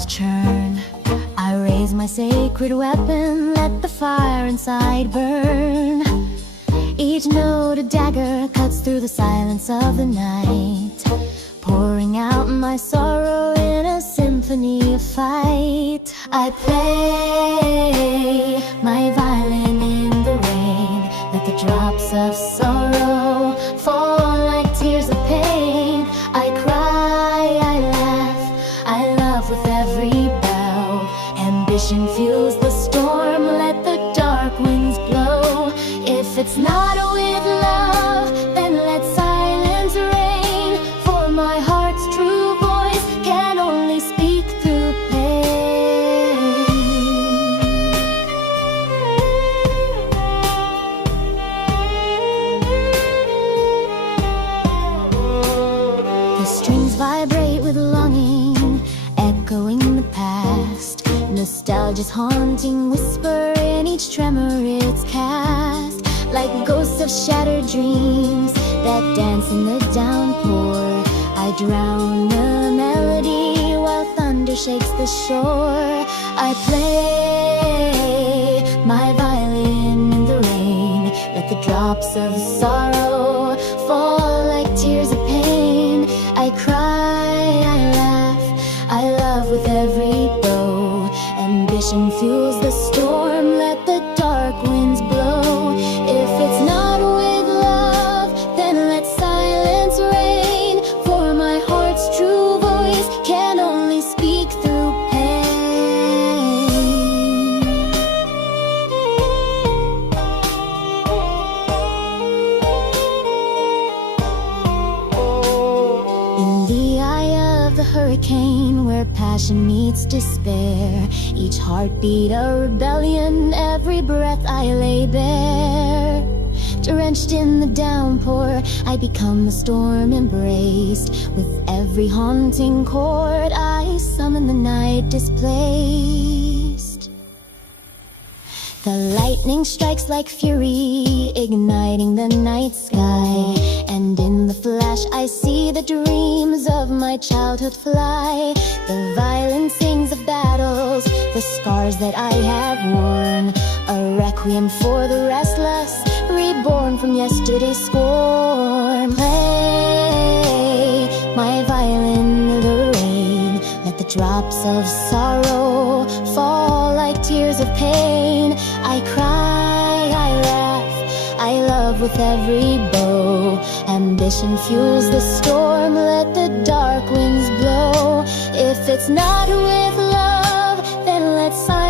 wheels churn. I raise my sacred weapon, let the fire inside burn. Each note a dagger cuts through the silence of the night, pouring out my sorrow in a symphony of fight. I play my violin in the rain, let the drops of sorrow fall like tears of pain. I cry, I laugh, I love with every bow. Ambition fuels the storm, let the dark winds blow. If it's not with love, then let silence reign, for my heart's true voice can only speak through pain. The strings vibrate with longing, echoing the past. Nostalgia's haunting whisper in each tremor it's cast, like ghosts of shattered dreams that dance in the downpour. I drown the melody while thunder shakes the shore. I play my violin in the rain, let the drops of sorrow fall like tears of pain. I cry, I laugh, I love with every blow. Ambition fuels the storm, let the dark winds blow. If it's not with love, then let silence reign, for my heart's true voice can only speak through pain. In the eye of the hurricane, where passion meets despair, each heartbeat a rebellion, every breath I lay bare. Drenched in the downpour, I become the storm embraced. With every haunting chord, I summon the night displaced. The lightning strikes like fury, igniting the night sky, and in the flash I see the dreams of my childhood fly. The violin sings of battles, the scars that I have worn, a requiem for the restless, reborn from yesterday's scorn. Play my violin in the rain, let the drops of sorrow fall like tears of pain. I cry, I laugh, I love with every bow. Ambition fuels the storm, let the dark winds blow. If it's not with love, then let silence